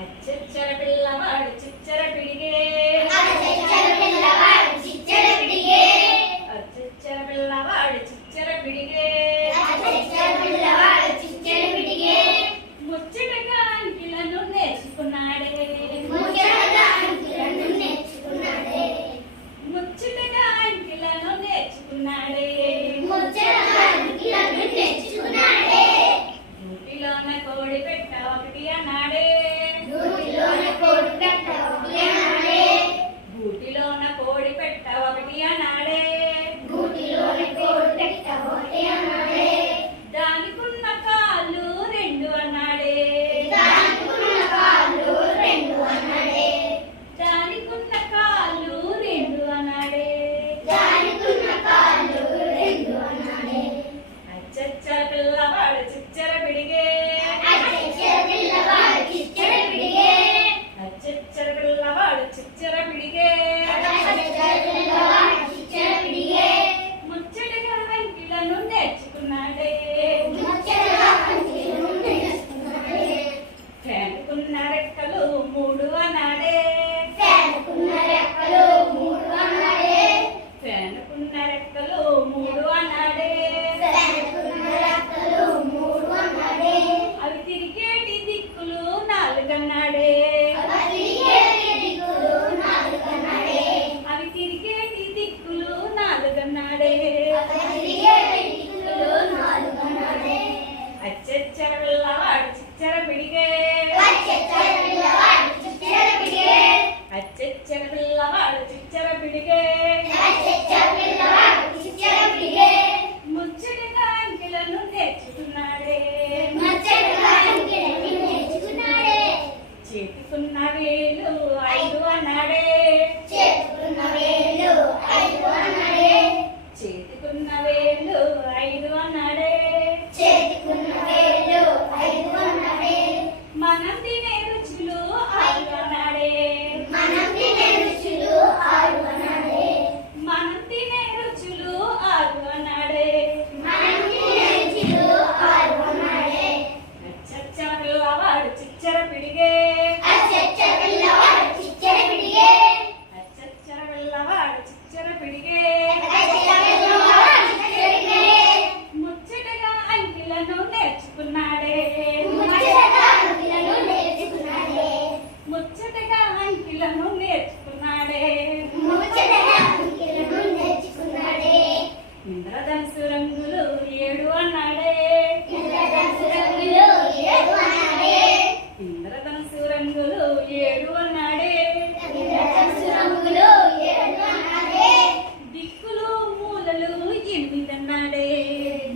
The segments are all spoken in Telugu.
అచ్చచ్చర పిల్లవాడు చిచ్చర పిడిగే అచ్చచ్చర పిల్లవాడు చిచ్చర పిడిగే అచ్చచ్చర పిల్లవాడు చిచ్చర పిడిగే అచ్చచ్చర పిల్లవాడు చిచ్చర పిడిగే ముచ్చటగా అంకిలను నేర్చుకున్నాడే ముచ్చటగా అంకిలను నేర్చుకున్నాడే ముచ్చటగా అంకిలను నేర్చుకున్నాడే ముచ్చటగా అంకిలను నేర్చుకున్నాడే నోటిలోన కోడి పెట్ట ఒకటి అన్నాడే గూటిలోన కోడి పెట్ట ఒకటి అన్నాడే గూటిలోన కోడి పెట్ట ఒకటి అన్నాడే గూటిలోన కోడి పెట్ట ఒకటి అన్నాడే దానికున్న కాళ్ళు రెండు అన్నాడే దానికున్న కాళ్ళు రెండు అన్నాడే దానికున్న కాళ్ళు రెండు అన్నాడే దానికున్న కాళ్ళు రెండు అన్నాడే అచ్చచ్చర పిల్లవాడు చిచ్చర పిడిగే అచ్చచ్చర పిల్లవాడు చిచ్చర పిడిగే అచ్చచ్చర పిల్లవాడు చిచ్చర పిడిగే అచ్చచ్చర పిల్లవాడు చిచ్చర పిడిగే ముచ్చటగా అంకిలను నేర్చుకున్నాడే ముచ్చటగా అంకిలను నేర్చుకున్నాడే ఫ్యానుకున్న రెక్కలు మూడు అన్నాడే ఫ్యానుకున్న రెక్కలు మూడు అన్నాడే ఫ్యానుకున్న రెక్కలు మూడు అన్నాడే ఫ్యానుకున్న రెక్కలు మూడు అన్నాడే అవి తిరిగేటి దిక్కులు నాలుగన్నాడే అతిరిగేటి దిక్కులు నాలుగన్నాడే అవి తిరిగేటి దిక్కులు నాలుగన్నాడే అతిరిగేటి దిక్కులు నాలుగన్నాడే అచ్చచ్చర పిల్లవాడు చిచ్చర పిడిగే అచ్చచ్చర పిల్లవాడు చిచ్చర పిడిగే అచ్చచ్చర పిల్లవాడు చిచ్చర పిడిగే అచ్చచ్చర పిల్లవాడు చిచ్చర పిడిగే ముచ్చటగా అంకెలను నేర్చుకున్నాడే ముచ్చటగా అంకెలను నేర్చుకున్నాడే చేతికున్న వేలు ఐదు అన్నాడే చేతుకున్న వేలు ఐదు అన్నాడే చేతికున్న వేలు ఐదు అన్నాడే చేతుకున్న వేలు ఐదు అన్నాడే మనం తినే రుచులు ఆరు అన్నాడే మనం తినే రుచులు ఆరు అన్నాడే మనం తినే రుచులు ఆరు అన్నాడే మనం తినే రుచులు ఆరు అన్నాడే అచ్చచ్చర పిల్లవాడు చిచ్చర పిడిగే అచ్చచ్చర పిల్లవాడు చిచ్చర పిడిగే అచ్చచ్చర పిల్లవాడు చిచ్చర పిడిగే అచ్చచ్చర పిల్లవాడు చిచ్చర పిడిగే ముచ్చటగా అంకిలను నేర్చుకున్నాడే ముచ్చటగా అంకెలను నేర్చుకున్నాడే ముచ్చటగా అంకిలను నేర్చుకున్నాడే ముచ్చటగా అంకెలను నేర్చుకున్నాడే ఇంద్రధనుసు రంగులు ఏడు అన్నాడే ఇంద్రధనుసు రంగులు ఏడు అన్నాడే ఇంద్రధనుసు రంగులు ఏడు అన్నాడే ఇంద్రధనుసు రంగులు ఏడు అన్నాడే దిక్కులు మూలలు ఎనిమిది అన్నాడే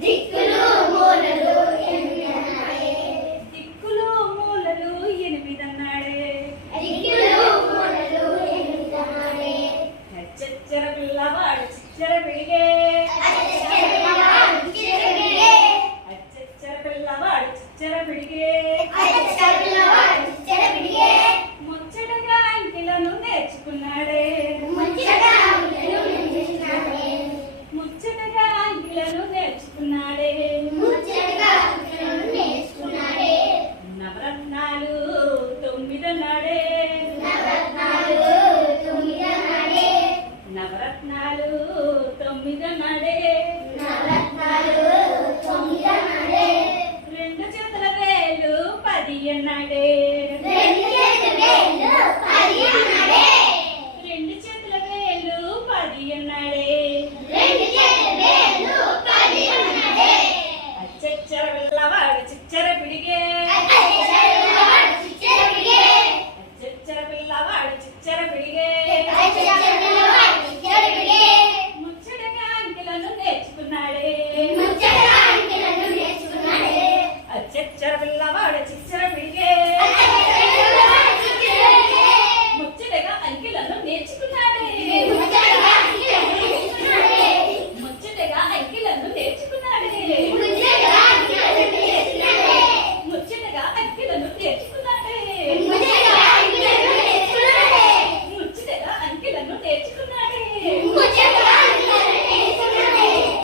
దిక్కులు మూలలు ఎనిమిది అన్నాడే దిక్కులు మూలలు ఎనిమిది అన్నాడే దిక్కులు మూలలు ఎనిమిది అన్నాడే అచ్చచ్చర పిల్లవాడు చిచ్చర పిడిగే అచ్చచ్చర పిల్లవాడు చిచ్చర పిడిగే అచ్చచ్చర పిల్లవాడు చిచ్చర పిడిగే అచ్చచ్చర పిల్లవాడు చిచ్చర పిడిగే ముచ్చటగా అంకెలను నేర్చుకున్నాడే ముచ్చటగా అంకెలను నేర్చుకున్నాడే ముచ్చటగా అంకెలను నేర్చుకున్నాడే ముచ్చటగా అంకెలను నేర్చుకున్నాడే నవరత్నాలు తొమ్మిది అన్నాడే నవరత్నాలు తొమ్మిది అన్నాడే నవరత్నాలు తొమ్మిది అన్నాడే నవరత్నాలు తొమ్మిది అన్నాడే రెండు చేతుల వేలు 10 అన్నాడే రెండు చేతుల వేళ్ళు 10 అన్నాడే